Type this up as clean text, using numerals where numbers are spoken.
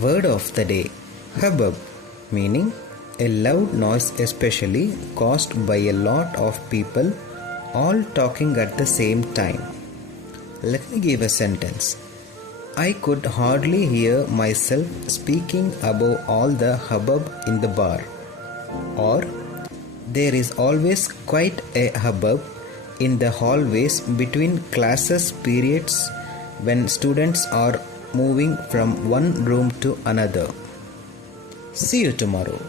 Word of the day, hubbub, meaning a loud noise especially caused by a lot of people all talking at the same time. Let me give a sentence. I could hardly hear myself speaking above all the hubbub in the bar. Or, there is always quite a hubbub in the hallways between classes periods when students are moving from one room to another. See you tomorrow.